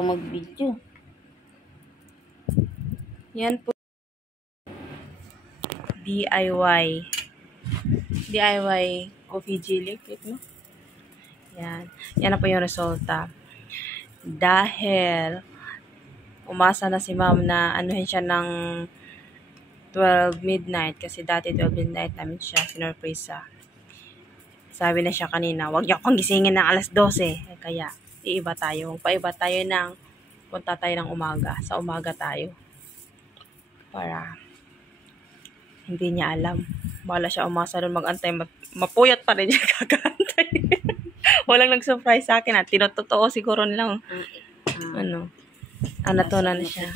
Mag-video. Yan po. DIY coffee jelly. No? Yan. Yan na po yung resulta. Dahil umasa na si ma'am na anuhin siya ng 12 midnight. Kasi dati 12 midnight namin siya sinurpresa. Sabi na siya kanina, wag niyo akong gisingin ng alas 12. Kaya, iiba tayo. Paiba tayo ng, punta tayo ng umaga. Sa umaga tayo. Para, hindi niya alam. Bala siya umasa doon mag-antay. Mapuyat pa rin siya kakantay. Walang nag-surprise sa akin. Tinotoo siguro nilang, natunan na siya.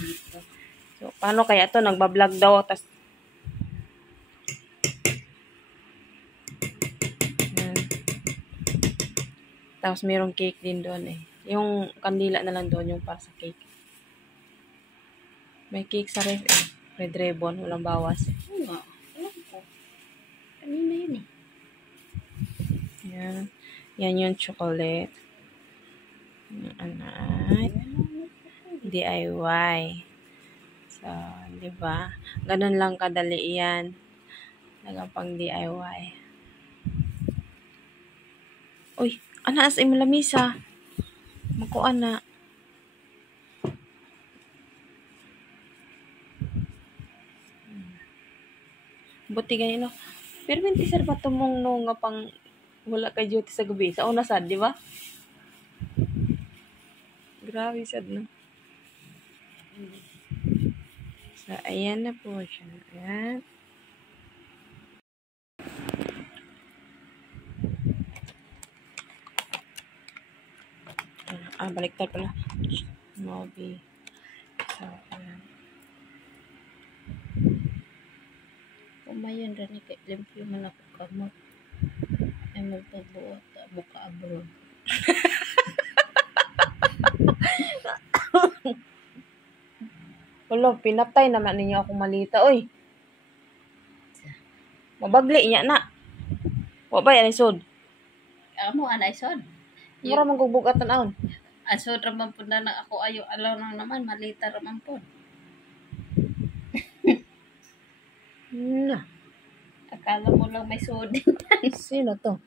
So, paano kaya to? Nagbablog daw. Tapos mayroong cake din doon eh. Yung kandila na lang doon yung para sa cake. May cake sa ref eh. Red ribbon, walang bawas. Alam ko. Kanina yun eh. Yan. Yan yung chocolate. DIY. So, di ba? Ganun lang kadali yan. Nagapang DIY. Uy, anas ay malamisa. Makuan na. Buti ganyan no. Pero minti sir ba tumong no nga pang wala kay duty sa gabi. Sa una sad, di ba? Grabe sad no. So, ayan na po siya. Ayan. Baliktad pala. Mobi. So, ayan. Umayon rin kay limpyo man ako kamot. Ay magpabuot. Buka abroad. Wala, pinatay naman ninyo akong malita. Oy. Mabagli niya na. Wabay, anisod. Amo, anaysod. Mura mong gugbugatan aon. Asod raman po na ako ayo alaw lang naman. Malita raman po. Na. Akala mo lang may sodin. Sino to?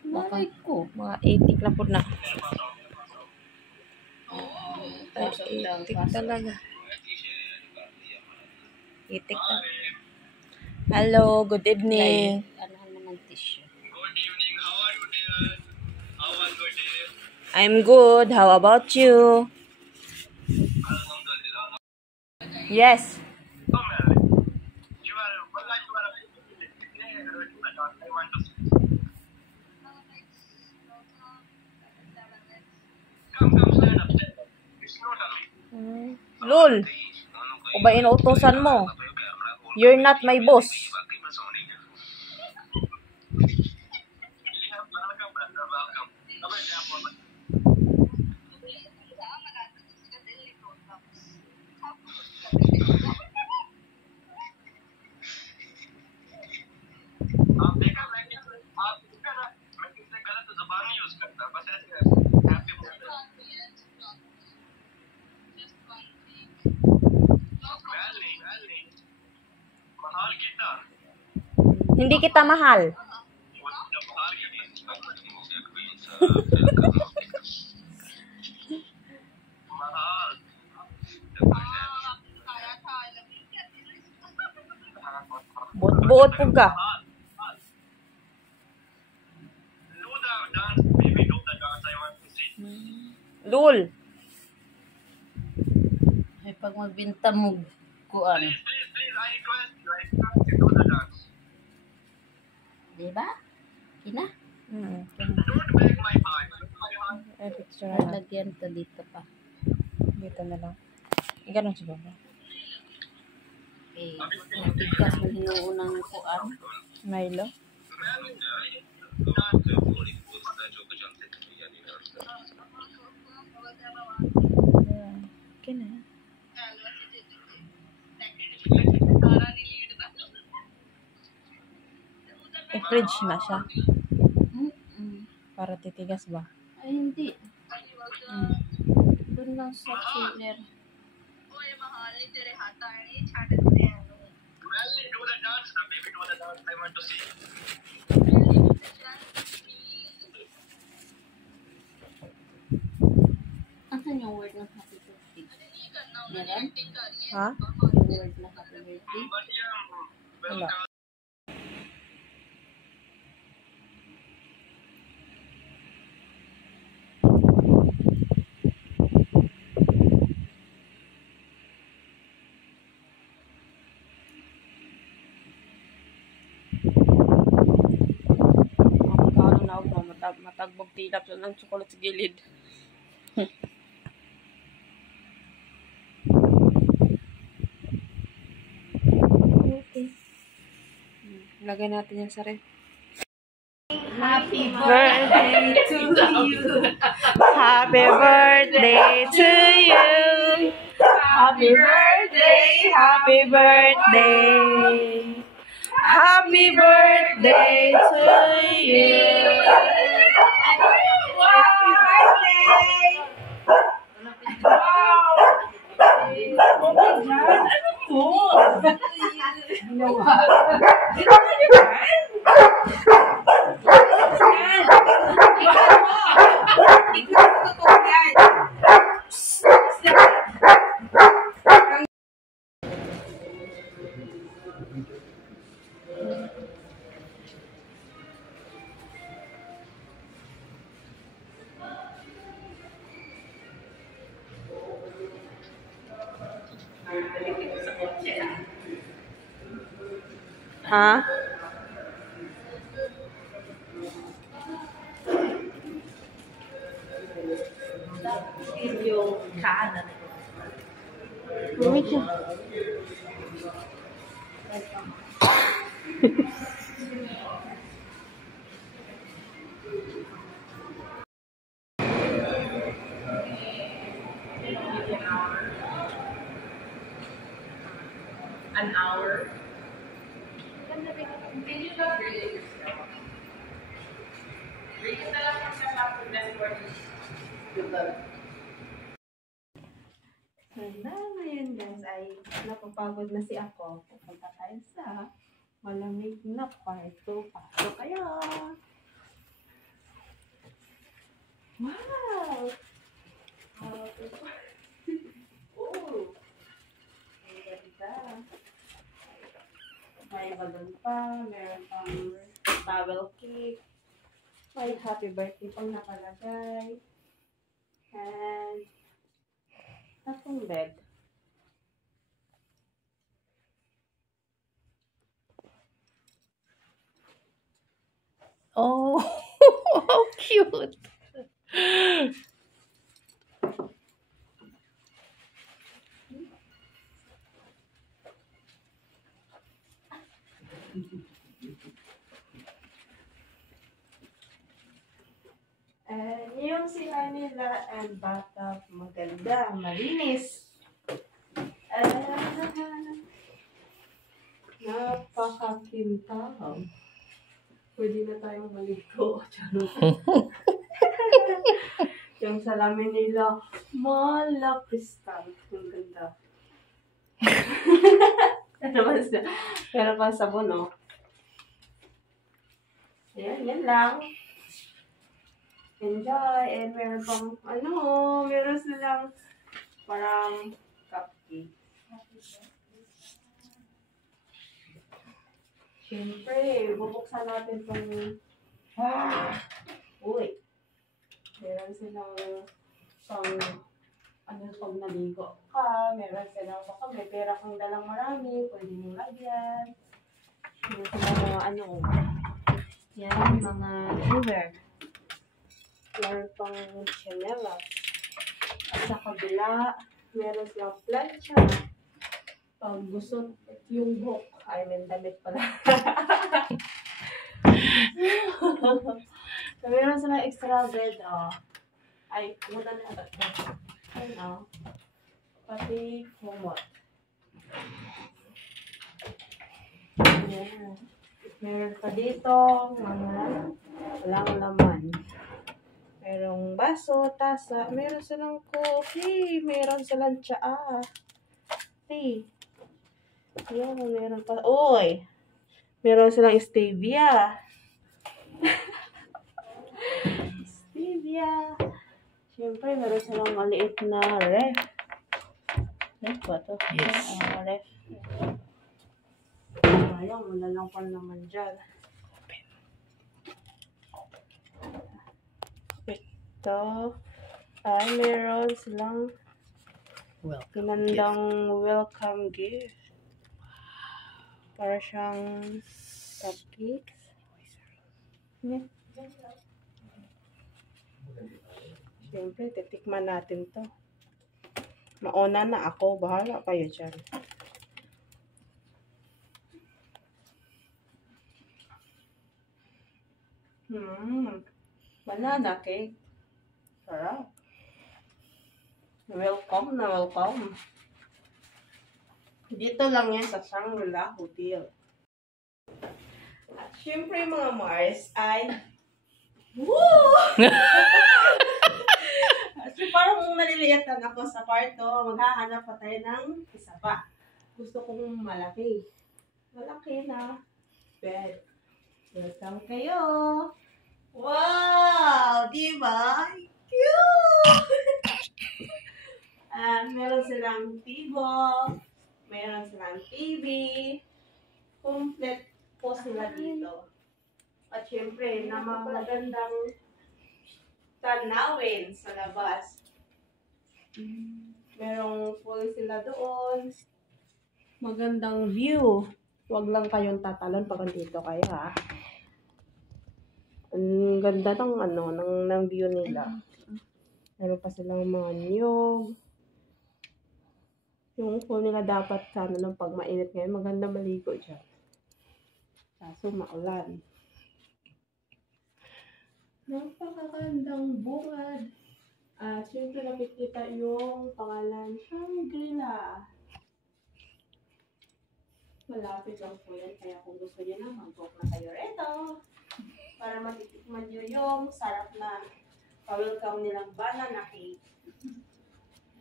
Bakit ko? Mga 80 lang po na. Ay, 80 talaga. 80 na. Hello, good evening. Ano naman tissue? Good evening. How are you, dear? How was your day? I'm good. How about you? Yes. Come here. You are, wallahi, you are I want to see. Come, stand up, stand up. It's not on me. Lul, o ba inuutosan mo? You're not my boss. Hindi kita mahal. Buot po ka. Lul. Ay, pag magbinta mo kuan. Diba? Kina? Don't break my heart. Lagyan to dito pa. Dito na lang. Ganun siguro. Eh, matigas mo hinuunang kuan. Milo. Okay na. I-fridge na siya. Para titigas ba? Ay, hindi. lang sa chiller. Well, do the dance, now, baby, do the dance. I want to see. Asan yung word ng happy birthday? Meron? Ha? Yung word ng happy birthday? But yeah, Wala. Magkano na ako, matagbog tilap sa ng chocolate sa gilid. Okay. Lagay natin yan sa ref. Happy birthday to you. Happy birthday to you. Happy birthday, happy birthday. Happy birthday to you. Happy birthday. Wow. Oh my God, ano to? Ginawa. Ha? Yung kanan. Wait siya. An hour. Did you not read it yourself? Read it na lang sa laptop na Hello, ngayon guys ay napapagod na si ako. Pupunta tayo sa malamig na kwarto. Pasok kayo! Wow! Oh! Ang ganda. May balon pa, meron pang towel cake. May happy birthday pang nakalagay. And akong bed. Oh, how cute. And yung sila nila and bathtub, maganda, malinis. Napakakintaw. Pwede na tayong maligo. Yung salamin nila, kristal. Ang ganda. Pero pa sabon, no? Yan lang. Enjoy. And meron pang, meron silang parang cupcake. Siyempre, bubuksan natin itong, uy. Meron silang pang, pag naligo ka, meron silang, baka may pera kang dalang marami, pwede mong lagyan. Meron silang mga, yan, mga underwear. Meron pang chanelas. At sa kabila, meron silang plancha. Pag gusot yung hook, ay may damit pala. So, meron silang extra bed, ay, muna na ito. Ayun, pati kumot. Meron pa dito, mga walang laman. Merong baso, tasa, meron silang coffee, meron silang tsaa. Hey, yan, meron pa. Oy, meron silang stevia. Stevia. Siyempre, meron silang maliit na ref. Ref ba to? Yes. Ref. Ayan, wala lang pa naman dyan. Ito ay meron silang pinandang welcome gift. Para siyang cupcakes. Yeah. Siyempre, titikman natin to. Mauna na ako. Bahala kayo dyan. Banana cake. Sarap. Welcome na welcome. Dito lang yan sa Shangri-La Hotel. At syempre mga Mars ay woo! Kasi parang naliliyatan ako sa kwarto, maghahanap pa tayo ng isa pa. Gusto kong malaki. Malaki na bed. Welcome kayo! Wow! Diba? Cute! Meron silang tibo, meron silang TV, complete po sila dito. At syempre, na magandang tanawin sa labas. Merong pool sila doon. Magandang view. Huwag lang kayong tatalon pag andito kayo, ha. Ang ganda ng view nila. Meron pa silang mga niyog. Yung pool nila dapat sana ng pag mainit ngayon, maganda maligo dyan. Kaso maulan. Napakagandang bungad. At syempre nakikita yung pangalan Shangri-La. Malapit lang po yan. Kaya kung gusto nyo na, mag-book na kayo rito. Para matitikman nyo yung sarap na pa-welcome nilang banana cake.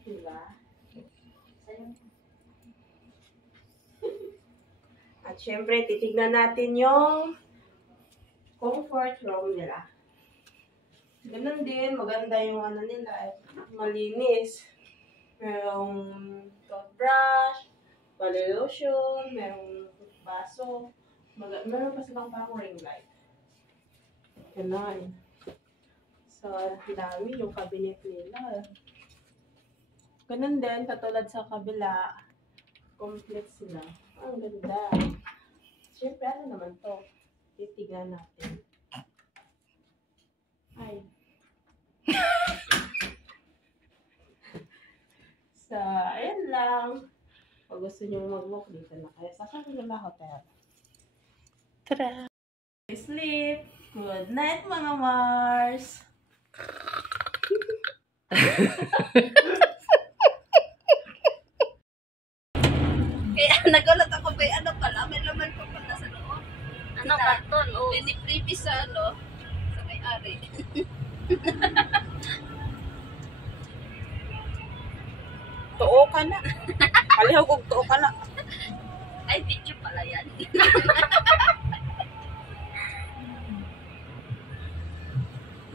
Diba? At syempre, titignan natin yung comfort room nila. Ganun din, maganda yung nila, malinis. Merong toothbrush, body lotion, merong baso. Meron pa silang parang ring light. Ganun. So, dami yung cabinet nila. Ganun din, katulad sa kabila, complete sila. Ang ganda. Siyempre, ano naman to? Titignan natin. Ay. So, ayan lang. Pag gusto nyo mag-book, dito na kayo sa Shangri-La Hotel. Tara! Sleep! Good night, mga Mars! Kaya nagulat ako kay ano pala, may laman pa pala sa loob. Ano, karton? Oh. Piniprevi sa sa may-ari. Tuo ka na. Kalihaw kong tuo ka na. Ay, video pala yan.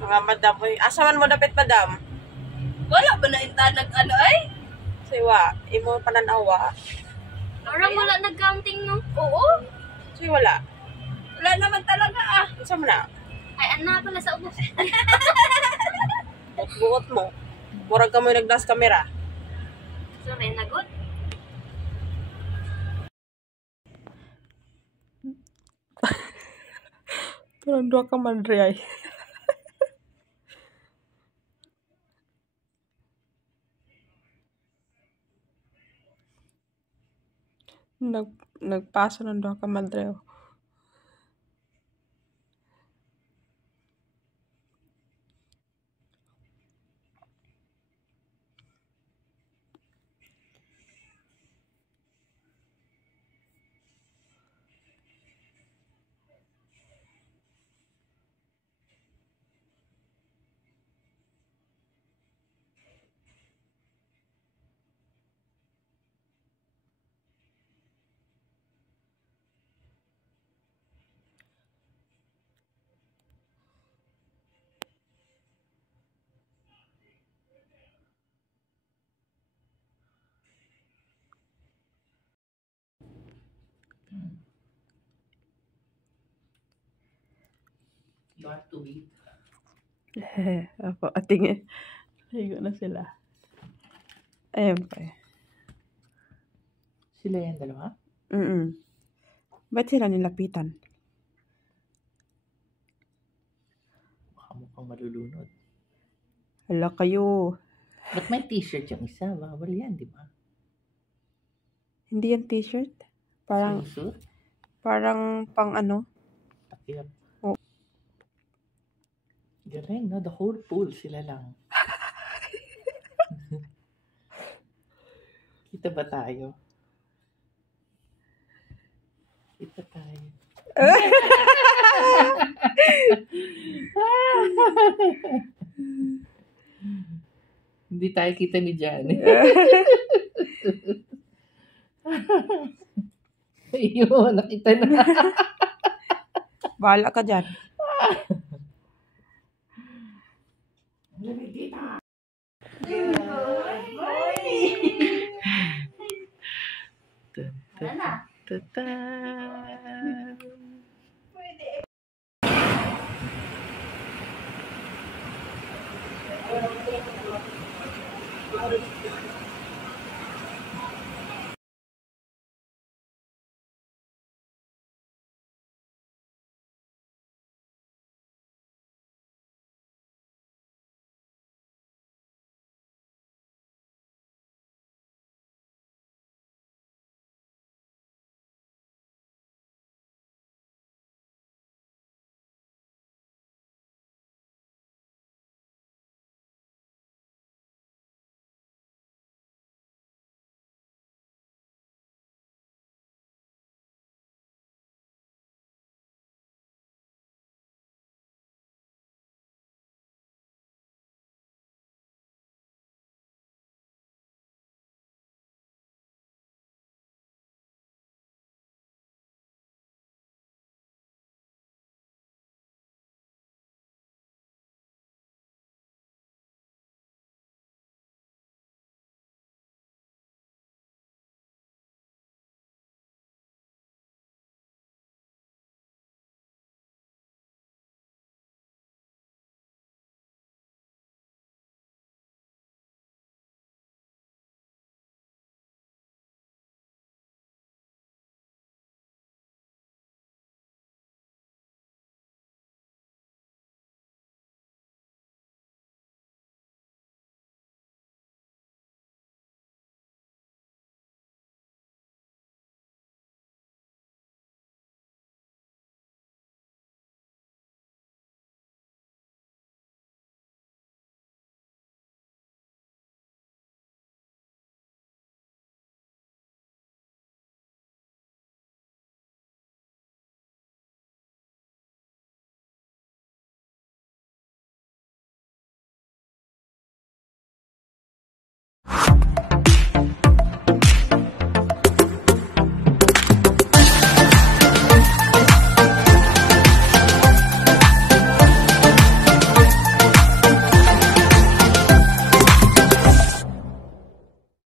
Mga madam, asa man mo dapit madam? Wala ba na intanag ano ay? Siwa, imo pananawa. Parang wala nag-counting no? Oo. Siwa wala. Wala naman talaga ah. Isa mo na. Ay, ano pala sa ubos? Buot mo. Murag ka mo nag-glass camera. Sorry, nagot. Parang dua ka madre ay. Nagpaso ng dua ka madre. You want to eat? Apo, ating higo na sila. Ayan pa eh. Sila yan dalawa? Ba't sila nilapitan? Baka mukhang malulunod. Hala kayo. Ba't may t-shirt yung isa? Bawal yan, di ba? Hindi yan t-shirt. Parang Swimsuit? pang ano. Takip. Oh. Galing, no? The whole pool, sila lang. Kita ba tayo? Kita tayo. Hindi tayo kita ni Johnny. Ayun, nakita na. Bahala ka dyan. Ta-ta.